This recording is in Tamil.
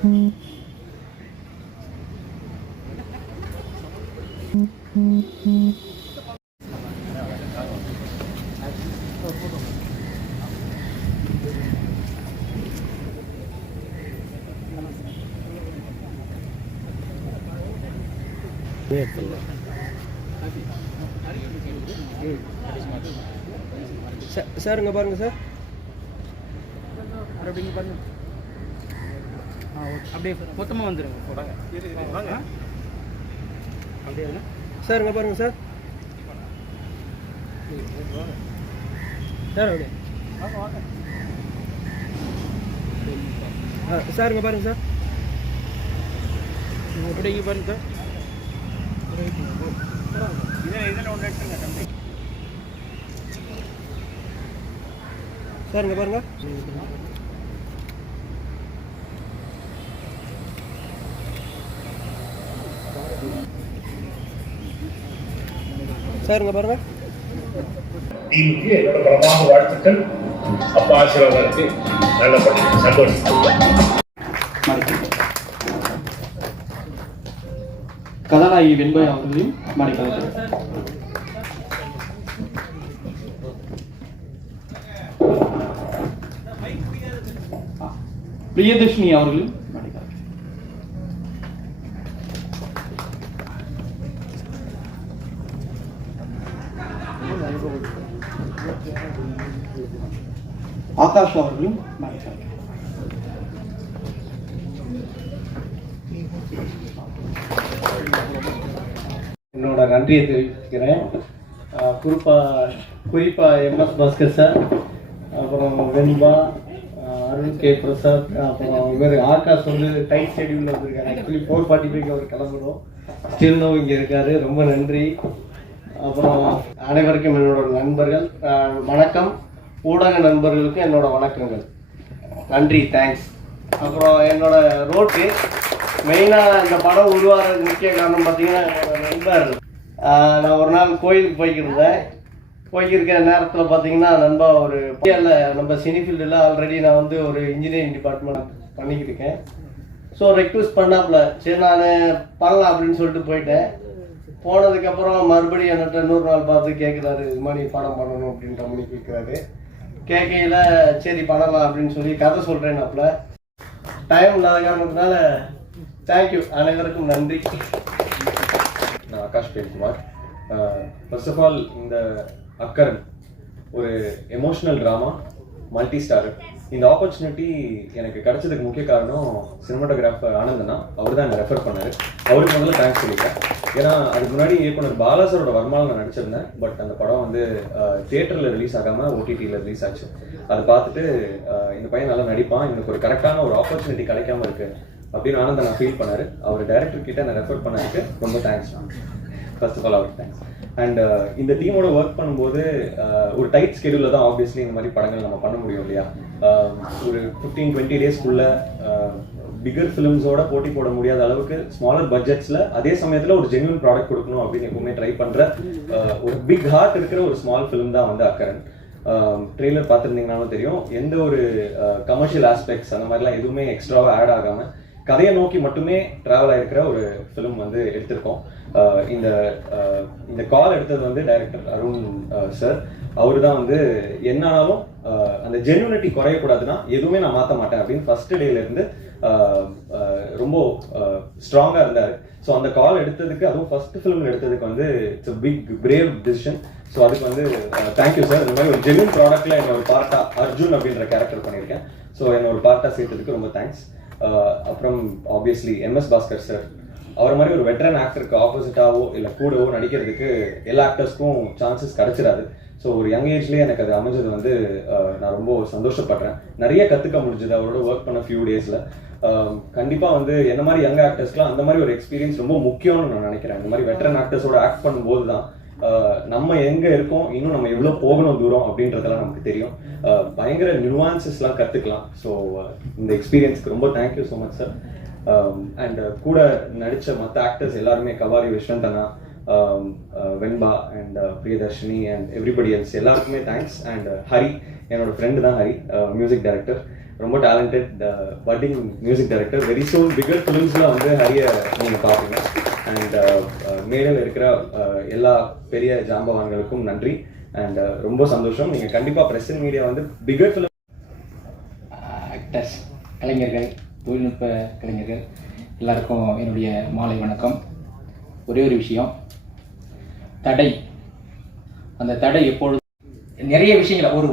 சார் இங்கே பாருங்கள் சார். அப்படியே மொத்தமாக வந்துடுங்க அப்படியே சார் இங்கே பாருங்கள் சார். சார் அப்படியே சார் இங்கே பாருங்கள் சார். அப்படியே இங்கே பாருங்க சார். சார் இங்கே பாருங்கள். சார் இங்கே பாருங்கள். டீமுக்கு என்னோட பிரமாத வாழ்த்துக்கள். அப்பா ஆசீர்வாதம் இருக்கு. நல்லபடி சந்தோஷம். கதாநாயகி வெண்பா அவர்களையும் மாணிக்கலாம். பிரியதர்ஷினி அவர்களும் மாணிக்கலாம். ஆகாஷ் அவர்களும் மாணிக்கலாம். என்னோட நன்றியை தெரிவிக்கிறேன். குறிப்பாக எம்எஸ் பாஸ்கர் சார், அப்புறம் வெண்பா, அருண் கே பிரசாத், அப்புறம் இவர் ஆகாஷ் வந்து டைட் ஷெடியூலில் வந்திருக்காரு. ஆக்சுவலி 4:45 அவர் கிளம்பணும். ஸ்டில் நோ இங்கே இருக்காரு. ரொம்ப நன்றி. அப்புறம் அனைவருக்கும் என்னோட நண்பர்கள் வணக்கம். ஊடக நண்பர்களுக்கும் என்னோட வணக்கங்கள். நன்றி, தேங்க்ஸ். அப்புறம் என்னோட ரோட்டு மெயினாக இந்த படம் உருவாகிறதுக்கு முக்கிய காரணம் பார்த்தீங்கன்னா என்னோட நண்பர். நான் ஒரு நாள் கோயிலுக்கு போய்க்கிருக்கிற நேரத்தில் பார்த்தீங்கன்னா நண்பா ஒரு இல்லை நம்ம சினி ஃபீல்டில் ஆல்ரெடி நான் வந்து ஒரு இன்ஜினியரிங் டிபார்ட்மெண்ட் பண்ணிக்கிட்டு இருக்கேன். ஸோ ரெக்வஸ்ட் பண்ணாப்புல சரி நான் பண்ணலாம் அப்படின்னு சொல்லிட்டு போயிட்டேன். போனதுக்கப்புறம் மறுபடியும் என்கிட்ட 100 நாள் பார்த்து கேட்குறாரு, இது மாதிரி படம் பண்ணணும் அப்படின்ற மாதிரி கேட்குறாரு. கேட்கையில் சரி பண்ணலாம் அப்படின்னு சொல்லி கதை சொல்கிறேன்னாப்புல. டைம் இல்லாத காரணத்தினால தேங்க்யூ, அனைவருக்கும் நன்றி. நான் Akash Premkumar. First of all இந்த அக்கரன் ஒரு எமோஷ்னல் ட்ராமா மல்டி ஸ்டாரர். இந்த ஆப்பர்ச்சுனிட்டி எனக்கு கிடைச்சதுக்கு முக்கிய காரணம் சினிமாட்டோகிராஃபர் ஆனந்தனா. அவர் தான் என்னை ரெஃபர் பண்ணார். அவருக்கு முதல்ல தேங்க்ஸ் சொல்லிட்டேன். ஏன்னா அதுக்கு முன்னாடி இயக்குனர் பாலாசரோட வர்மாவில் நான் நடிச்சிருந்தேன். பட் அந்த படம் வந்து தியேட்டரில் ரிலீஸ் ஆகாமல் ஓடிடியில் ரிலீஸ் ஆச்சு. அதை பார்த்துட்டு இந்த பையன் நல்லா நடிப்பான், எனக்கு ஒரு கரெக்டான ஒரு ஆப்பர்ச்சுனிட்டி கிடைக்காம இருக்கு அப்படின்னு ஆனந்த் நான் ஃபீல் பண்ணாரு. அவர் டைரக்டர் கிட்ட நான் ரெஃபர் பண்ணதுக்கு ரொம்ப தேங்க்ஸ். ஃபர்ஸ்ட் ஆஃப் ஆல் அவருக்கு தேங்க்ஸ். அண்ட் இந்த டீமோட ஒர்க் பண்ணும்போது ஒரு டைட் ஸ்கெடியூலில் தான் ஆப்வியஸ்லி இந்த மாதிரி படங்கள் நம்ம பண்ண முடியும் இல்லையா. ஒரு 15-20 டேஸ்க்குள்ள பிகர் ஃபிலிம்ஸோட போட்டி போட முடியாத அளவுக்கு ஸ்மாலர் பட்ஜெட்ஸில் அதே சமயத்தில் ஒரு ஜென்யூன் ப்ராடக்ட் கொடுக்கணும் அப்படின்னு எப்பவுமே ட்ரை பண்ணுற ஒரு பிக் ஹார்ட் இருக்கிற ஒரு ஸ்மால் ஃபிலிம் தான் வந்து அக்கரன். ட்ரெய்லர் பார்த்துருந்தீங்கன்னாலும் தெரியும், எந்த ஒரு கமர்ஷியல் ஆஸ்பெக்ட்ஸ் அந்த மாதிரிலாம் எதுவுமே எக்ஸ்ட்ராவாக ஆட் ஆகாமல் கதையை நோக்கி மட்டுமே ட்ராவல் ஆகிருக்கிற ஒரு ஃபிலிம் வந்து எடுத்திருக்கோம். இந்த கால் எடுத்தது வந்து டைரக்டர் அருண் சார். அவரு தான் வந்து என்னாலும் அந்த ஜென்யூனிட்டி குறையக்கூடாதுன்னா எதுவுமே நான் மாற்ற மாட்டேன் அப்படின்னு ஃபர்ஸ்ட் டேலேருந்து ரொம்ப ஸ்ட்ராங்காக இருந்தார். ஸோ அந்த கால் எடுத்ததுக்கு, அதுவும் ஃபர்ஸ்ட் ஃபிலிம் எடுத்ததுக்கு வந்து it's a big brave decision. So அதுக்கு வந்து தேங்க்யூ சார். இந்த மாதிரி ஒரு ஜென்யூன் ப்ராடக்ட்ல என்ன ஒரு பார்ட்டா அர்ஜுன் அப்படின்ற கேரக்டர் பண்ணியிருக்கேன். ஸோ என்ன ஒரு பார்ட்டா சேர்த்ததுக்கு ரொம்ப தேங்க்ஸ். அப்புறம் ஆப்வியஸ்லி எம்எஸ் பாஸ்கர் சார். அவர் மாதிரி ஒரு வெட்டரன் ஆக்டருக்கு ஆப்போசிட்டாவோ இல்லை கூடவோ நடிக்கிறதுக்கு எல்லா ஆக்டர்ஸ்க்கும் சான்சஸ் கிடைச்சிடாது. ஸோ ஒரு யங் ஏஜ்லேயே எனக்கு அது அமைஞ்சது வந்து நான் ரொம்ப சந்தோஷப்படுறேன். நிறைய கற்றுக்க முடிஞ்சது அவரோட ஒர்க் பண்ண ஃபியூ டேஸில். கண்டிப்பாக வந்து என்ன மாதிரி யங் ஆக்டர்ஸ்க்குலாம் அந்த மாதிரி ஒரு எக்ஸ்பீரியன்ஸ் ரொம்ப முக்கியம்னு நான் நினைக்கிறேன். இந்த மாதிரி வெட்டரன் ஆக்டர்ஸோட ஆக்ட் பண்ணும்போது தான் நம்ம எங்கே இருக்கோம், இன்னும் நம்ம எவ்வளோ போகணும் தூரம் அப்படின்றதெல்லாம் நமக்கு தெரியும். பயங்கர நியூவான்சஸ்லாம் கற்றுக்கலாம். ஸோ இந்த எக்ஸ்பீரியன்ஸ்க்கு ரொம்ப thank you so much sir. And கூட நடித்த மற்ற ஆக்டர்ஸ் எல்லாருமே, கவாலி விஸ்வந்தனா, Venba and Priyadarshini and everybody else எல்லாருக்குமே தேங்க்ஸ். அண்ட் ஹரி, என்னோட ஃப்ரெண்டு தான் ஹரி, மியூசிக் டைரக்டர். ரொம்ப talented budding music director. Very soon bigger ஃபிலிம்ஸ்லாம் வந்து ஹரிய நீங்கள் பார்ப்பீங்க. அண்ட் மேடையில் இருக்கிற எல்லா பெரிய ஜாம்பவான்களுக்கும் நன்றி. அண்ட் ரொம்ப சந்தோஷம். நீங்கள் கண்டிப்பாக ப்ரெஸ் அண்ட் மீடியா வந்து பிகர் ஃபிலிம் ஆக்டர்ஸ், கலைஞர்கள், தொழில்நுட்ப கலைஞர்கள் எல்லாருக்கும் என்னுடைய மாலை வணக்கம். ஒரே ஒரு விஷயம், தடை. அந்த தடை எப்பொழுது நிறைய விஷயங்களை ஒரு